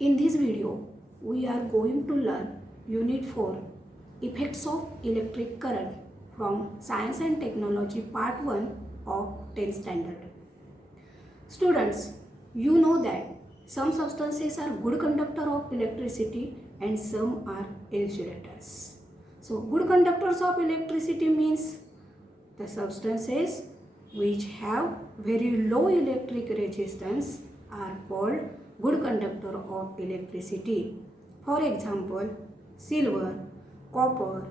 In this video, we are going to learn Unit 4 Effects of Electric Current from Science and Technology Part 1 of 10th Standard. Students, you know that some substances are good conductor of electricity and some are insulators. So, good conductors of electricity means the substances which have very low electric resistance are called good conductor of electricity. For example, silver, copper,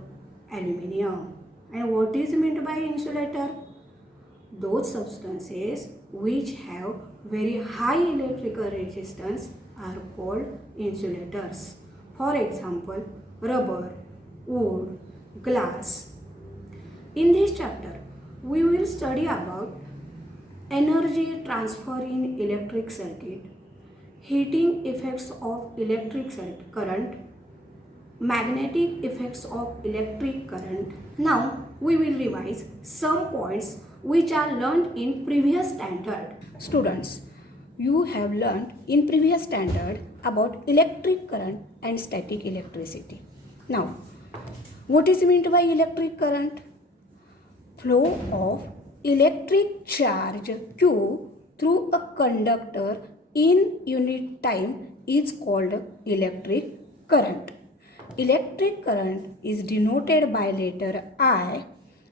aluminium. And what is meant by insulator? Those substances which have very high electrical resistance are called insulators. For example, rubber, wood, glass. In this chapter, we will study about energy transfer in electric circuit, heating effects of electric current, magnetic effects of electric current. Now, we will revise some points which are learned in previous standard. Students, you have learned in previous standard about electric current and static electricity. Now, what is meant by electric current? Flow of electric charge Q through a conductor in unit time is called electric current. Electric current is denoted by letter I.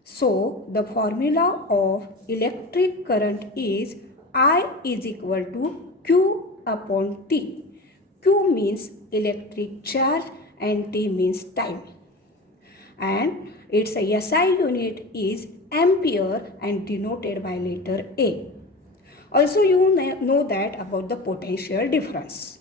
So, the formula of electric current is I is equal to Q upon T. Q means electric charge and T means time. And its SI unit is ampere and denoted by letter A. Also, you know that about the potential difference.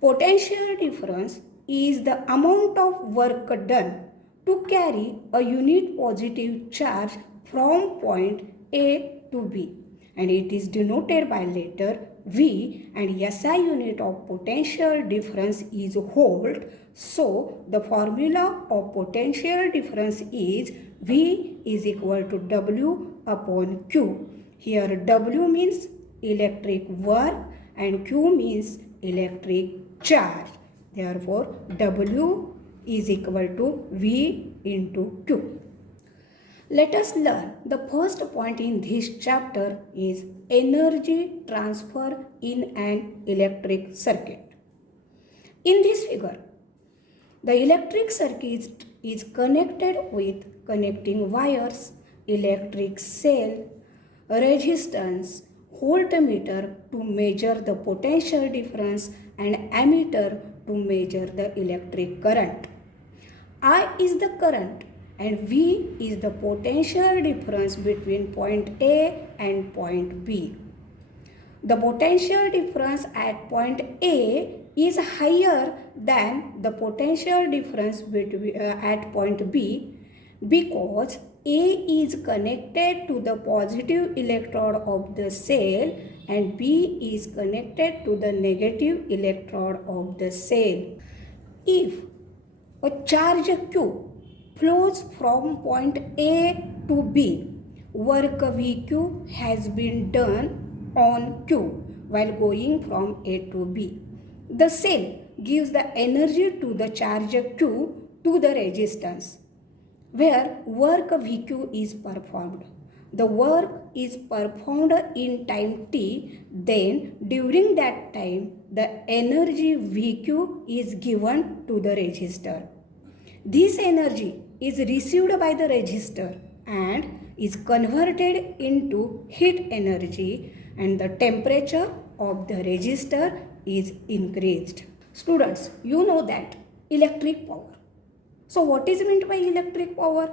Potential difference is the amount of work done to carry a unit positive charge from point A to B, and it is denoted by letter V, and SI unit of potential difference is volt. So, the formula of potential difference is V is equal to W upon Q. Here W means electric work and Q means electric charge. Therefore, W is equal to V into Q. Let us learn the first point in this chapter is energy transfer in an electric circuit. In this figure, the electric circuit is connected with connecting wires, electric cell, resistance, voltmeter to measure the potential difference and ammeter to measure the electric current. I is the current and V is the potential difference between point A and point B. The potential difference at point A is higher than the potential difference at point B because A is connected to the positive electrode of the cell and B is connected to the negative electrode of the cell. If a charge Q flows from point A to B, work VQ has been done on Q while going from A to B. The cell gives the energy to the charge Q to the resistance where work VQ is performed. The work is performed in time T, then during that time the energy VQ is given to the resistor. This energy is received by the resistor and is converted into heat energy and the temperature of the resistor is increased. Students, you know that electric power. So what is meant by electric power?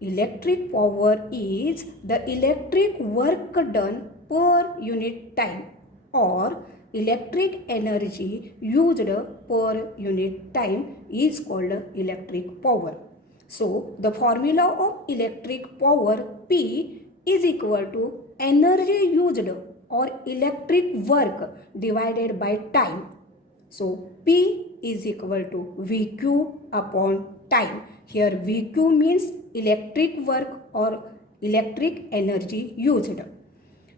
Electric power is the electric work done per unit time or electric energy used per unit time is called electric power. So, the formula of electric power P is equal to energy used or electric work divided by time. So, P is equal to VQ upon time. Here VQ means electric work or electric energy used.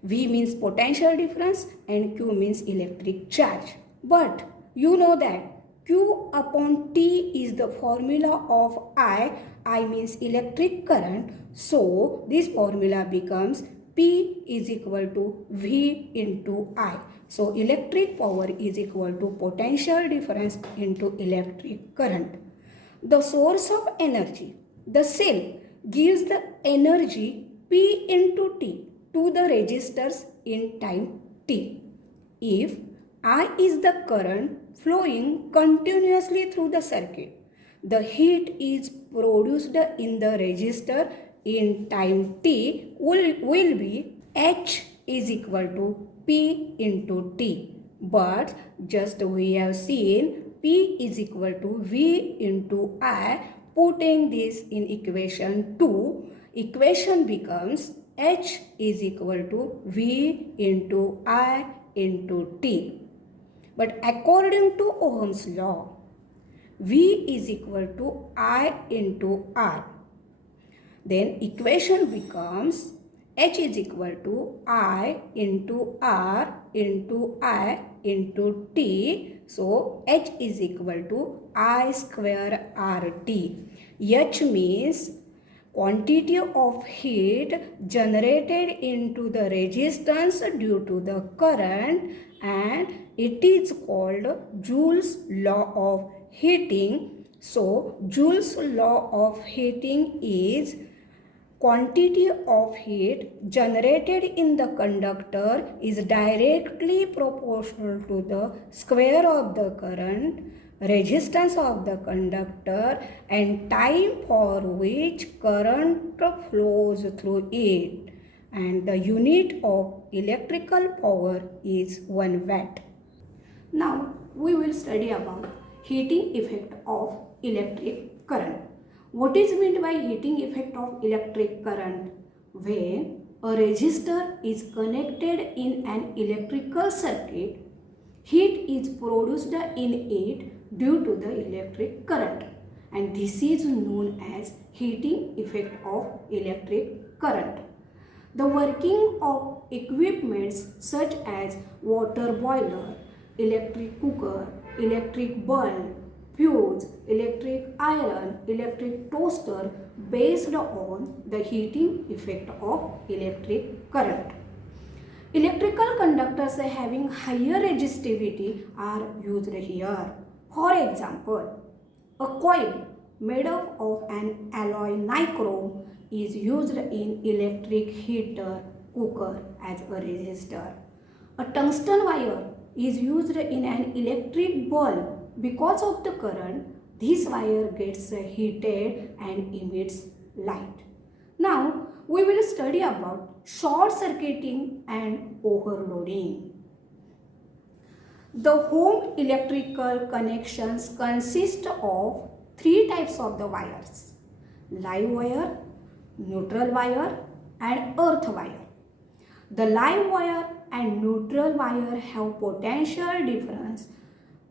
V means potential difference and Q means electric charge. But you know that Q upon T is the formula of I. I means electric current. So this formula becomes P is equal to V into I. So electric power is equal to potential difference into electric current. The source of energy, the cell, gives the energy P into T to the resistors in time T. If I is the current flowing continuously through the circuit, the heat is produced in the resistor in time T will be H is equal to P into T. But just we have seen P is equal to V into I. Putting this in equation 2, equation becomes H is equal to V into I into T. But according to Ohm's law, V is equal to I into R. Then equation becomes H is equal to I into R into I into T. So H is equal to I square RT. H means quantity of heat generated into the resistance due to the current, and it is called Joule's law of heating. So Joule's law of heating is quantity of heat generated in the conductor is directly proportional to the square of the current, resistance of the conductor, and time for which current flows through it. And the unit of electrical power is 1 watt. Now we will study about heating effect of electric current. What is meant by heating effect of electric current? When a resistor is connected in an electrical circuit, heat is produced in it due to the electric current, and this is known as heating effect of electric current. The working of equipments such as water boiler, electric cooker, electric bulb, fuse, electric iron, electric toaster based on the heating effect of electric current. Electrical conductors having higher resistivity are used here. For example, a coil made up of an alloy nichrome is used in electric heater cooker as a resistor. A tungsten wire is used in an electric bulb. Because of the current, this wire gets heated and emits light. Now, we will study about short circuiting and overloading. The home electrical connections consist of 3 types of the wires: live wire, neutral wire, and earth wire. The live wire and neutral wire have potential difference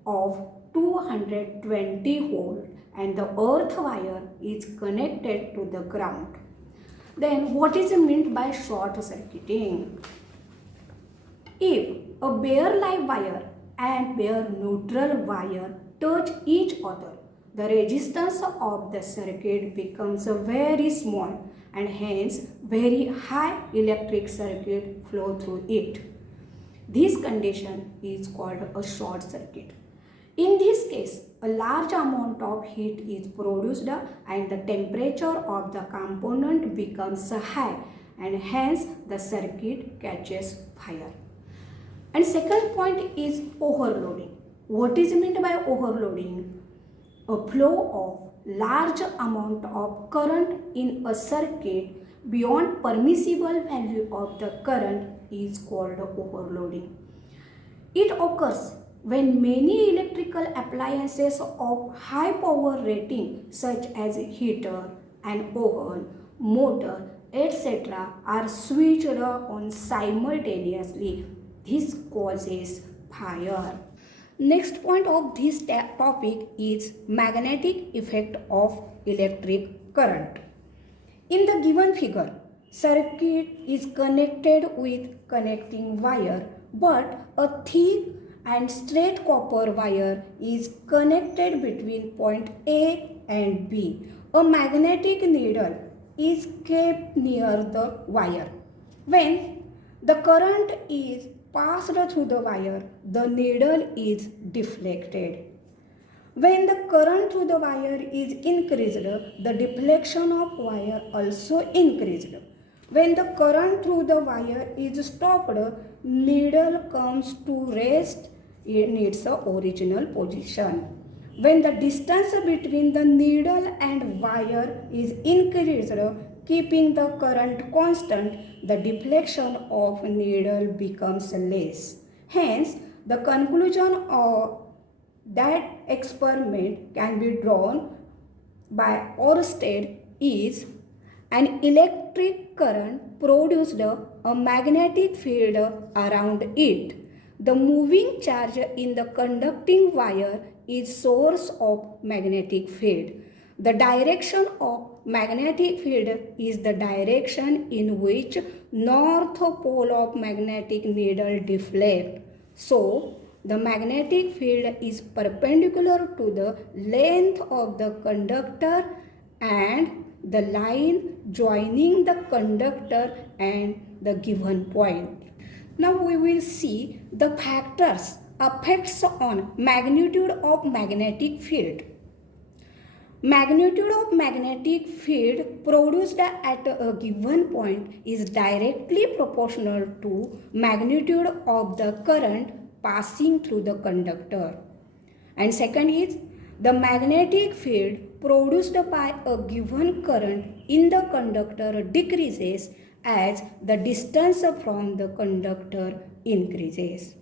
of 220 volt, and the earth wire is connected to the ground. Then what is meant by short circuiting? If a bare live wire and bare neutral wire touch each other, the resistance of the circuit becomes very small, and hence very high electric circuit flow through it. This condition is called a short circuit. In this case, a large amount of heat is produced and the temperature of the component becomes high, and hence the circuit catches fire. And second point is overloading. What is meant by overloading? A flow of large amount of current in a circuit beyond permissible value of the current is called overloading. It occurs when many electrical appliances of high power rating such as heater, an oven, motor, etc. are switched on simultaneously. This causes fire. Next point of this topic is magnetic effect of electric current. In the given figure, circuit is connected with connecting wire, but a thick and straight copper wire is connected between point A and B. A magnetic needle is kept near the wire. When the current is passed through the wire, the needle is deflected. When the current through the wire is increased, the deflection of wire also increased. When the current through the wire is stopped, needle comes to rest in its original position. When the distance between the needle and wire is increased, keeping the current constant, the deflection of needle becomes less. Hence, the conclusion of that experiment can be drawn by Ørsted is an electric current produced a magnetic field around it. The moving charge in the conducting wire is source of magnetic field. The direction of magnetic field is the direction in which north pole of magnetic needle deflect. So, the magnetic field is perpendicular to the length of the conductor and the line joining the conductor and the given point. Now we will see the factors effects on magnitude of magnetic field. Magnitude of magnetic field produced at a given point is directly proportional to magnitude of the current passing through the conductor. And second is the magnetic field produced by a given current in the conductor decreases as the distance from the conductor increases.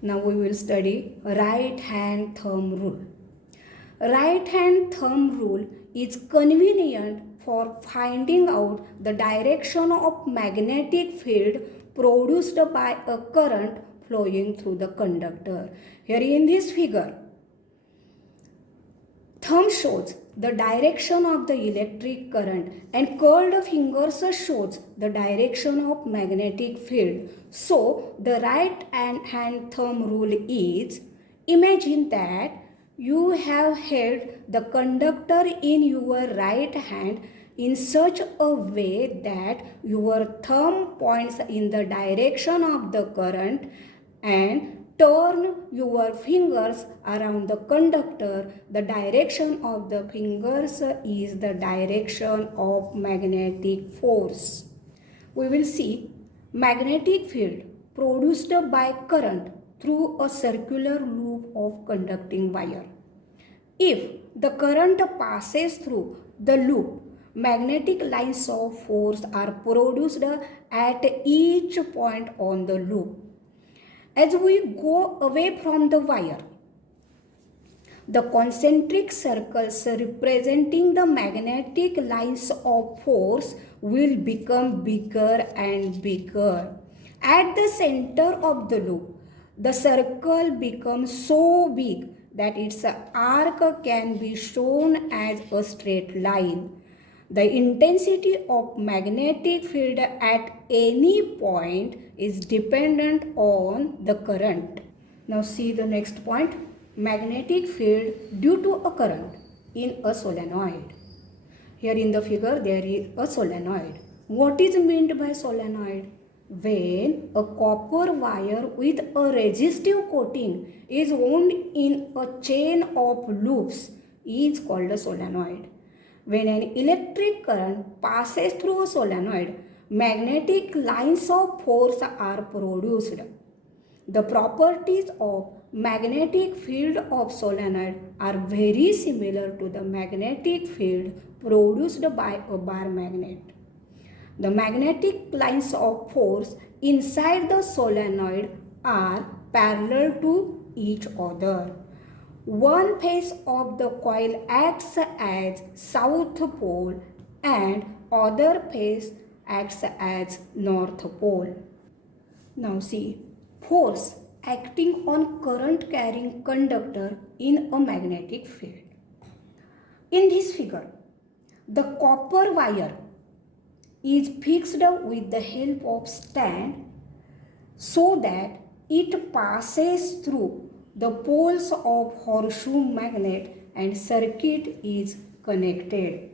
Now we will study right hand thumb rule. Right hand thumb rule is convenient for finding out the direction of magnetic field produced by a current flowing through the conductor. Here in this figure, thumb shows the direction of the electric current and curled fingers shows the direction of magnetic field. So, the right hand thumb rule is, imagine that you have held the conductor in your right hand in such a way that your thumb points in the direction of the current and turn your fingers around the conductor. The direction of the fingers is the direction of magnetic force. We will see magnetic field produced by current through a circular loop of conducting wire. If the current passes through the loop, magnetic lines of force are produced at each point on the loop. As we go away from the wire, the concentric circles representing the magnetic lines of force will become bigger and bigger. At the center of the loop, the circle becomes so big that its arc can be shown as a straight line. The intensity of magnetic field at any point is dependent on the current. Now see the next point, magnetic field due to a current in a solenoid. Here in the figure there is a solenoid. What is meant by solenoid? When a copper wire with a resistive coating is wound in a chain of loops is called a solenoid. When an electric current passes through a solenoid, magnetic lines of force are produced. The properties of magnetic field of solenoid are very similar to the magnetic field produced by a bar magnet. The magnetic lines of force inside the solenoid are parallel to each other. One face of the coil acts as south pole and other face acts as north pole. Now see, force acting on current carrying conductor in a magnetic field. In this figure, the copper wire is fixed with the help of stand so that It passes through the poles of horseshoe magnet and circuit is connected.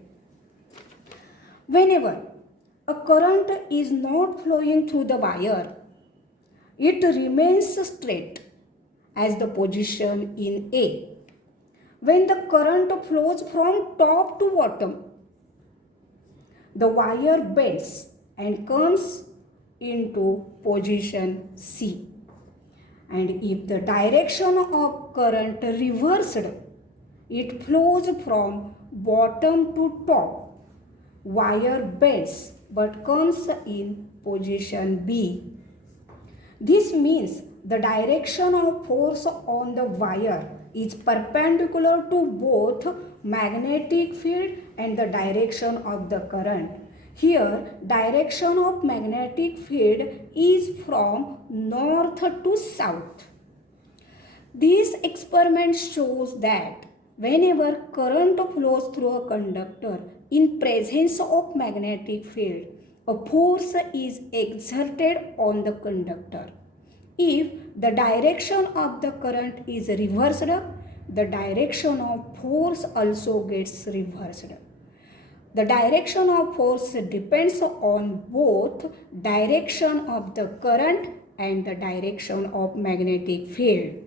Whenever a current is not flowing through the wire, it remains straight as the position in A. When the current flows from top to bottom, the wire bends and comes into position C. And if the direction of current reversed, it flows from bottom to top. Wire bends but comes in position B. This means the direction of force on the wire is perpendicular to both magnetic field and the direction of the current. Here, direction of magnetic field is from north to south. This experiment shows that whenever current flows through a conductor in presence of magnetic field, a force is exerted on the conductor. If the direction of the current is reversed, the direction of force also gets reversed. The direction of force depends on both direction of the current and the direction of magnetic field.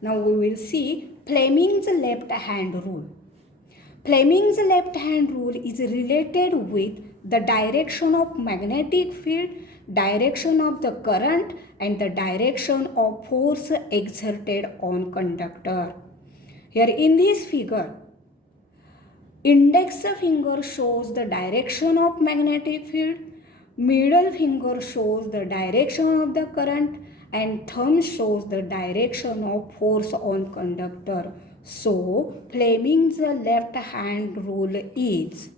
Now we will see Fleming's left hand rule. Fleming's left hand rule is related with the direction of magnetic field, direction of the current and the direction of force exerted on conductor. Here in this figure, index finger shows the direction of magnetic field, middle finger shows the direction of the current and thumb shows the direction of force on conductor. So, Fleming's left hand rule is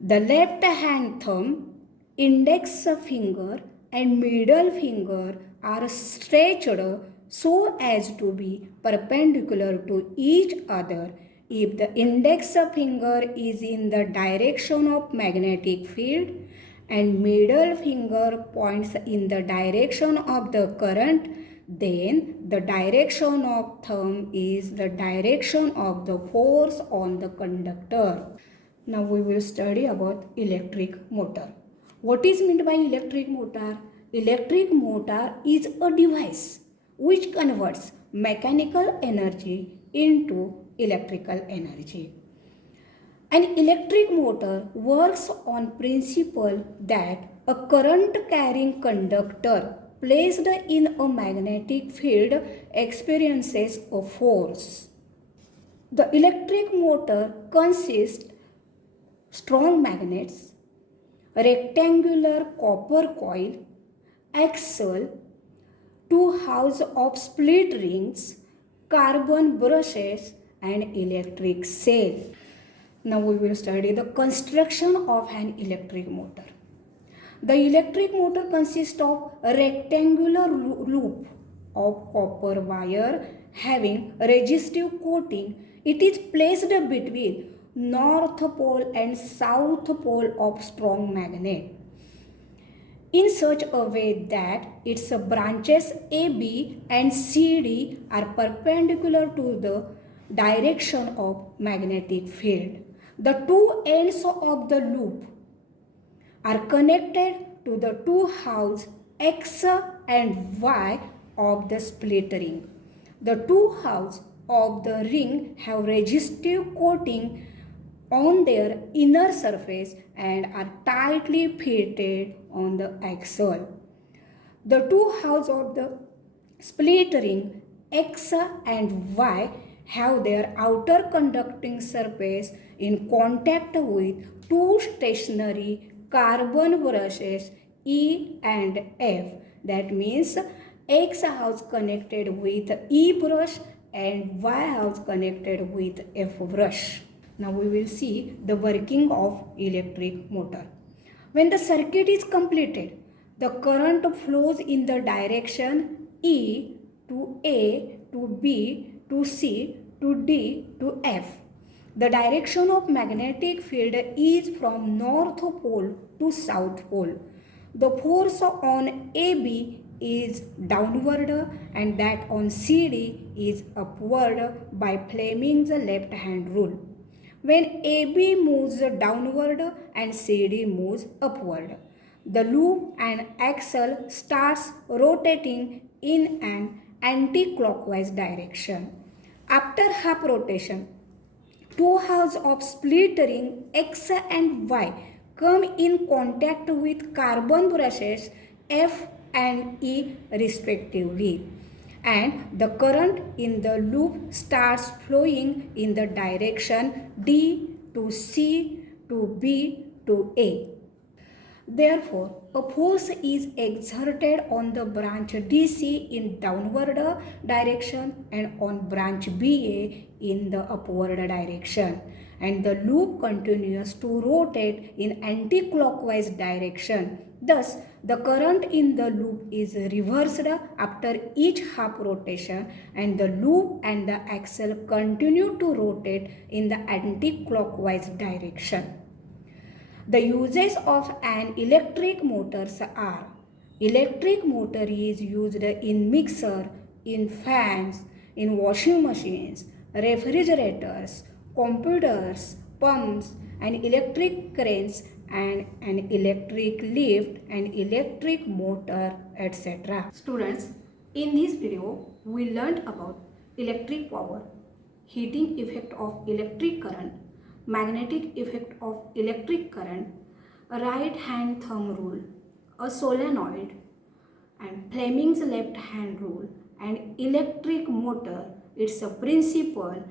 the left hand thumb, index finger and middle finger are stretched so as to be perpendicular to each other if the index finger is in the direction of magnetic field and middle finger points in the direction of the current, then the direction of thumb is the direction of the force on the conductor. Now we will study about electric motor. What is meant by electric motor? Electric motor is a device which converts mechanical energy into electrical energy. An electric motor works on principle that a current carrying conductor placed in a magnetic field experiences a force. The electric motor consists strong magnets, rectangular copper coil, axle, two halves of split rings, carbon brushes and electric cell. Now we will study the construction of an electric motor. The electric motor consists of a rectangular loop of copper wire having resistive coating. It is placed between north pole and south pole of strong magnet in such a way that its branches AB and CD are perpendicular to the direction of magnetic field. The two ends of the loop are connected to the two halves X and Y of the split ring. The two halves of the ring have resistive coating on their inner surface and are tightly fitted on the axle. The two halves of the split ring X and Y have their outer conducting surface in contact with two stationary carbon brushes E and F. That means X house connected with E brush and Y house connected with F brush. Now we will see the working of electric motor. When the circuit is completed, the current flows in the direction E to A to B to C to D to F. The direction of magnetic field is from north pole to south pole. The force on AB is downward and that on CD is upward by Fleming's left hand rule. When AB moves downward and CD moves upward, the loop and axle starts rotating in an anti-clockwise direction. After half rotation, two halves of split ring X and Y come in contact with carbon brushes F and E respectively, and the current in the loop starts flowing in the direction D to C to B to A. Therefore, a force is exerted on the branch DC in downward direction and on branch BA in the upward direction, and the loop continues to rotate in anti-clockwise direction. Thus, the current in the loop is reversed after each half rotation, and the loop and the axle continue to rotate in the anti-clockwise direction. The uses of an electric motors are: electric motor is used in mixer, in fans, in washing machines, refrigerators, computers, pumps, and electric cranes, and an electric lift, and electric motor, etc. Students, in this video, we learned about electric power, heating effect of electric current, magnetic effect of electric current, a right hand thumb rule, a solenoid, and Fleming's left hand rule, and electric motor, its a principle,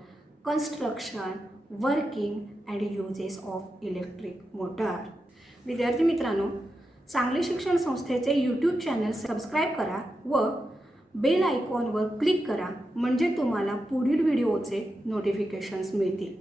construction, working and uses of electric motor. विद्यार्थी मित्रांनो, सांगली शिक्षण संस्थेचे YouTube channel subscribe करा व bell आयकॉनवर click करा म्हणजे तुम्हाला पुढील व्हिडिओचे नोटिफिकेशन्स मिळतील.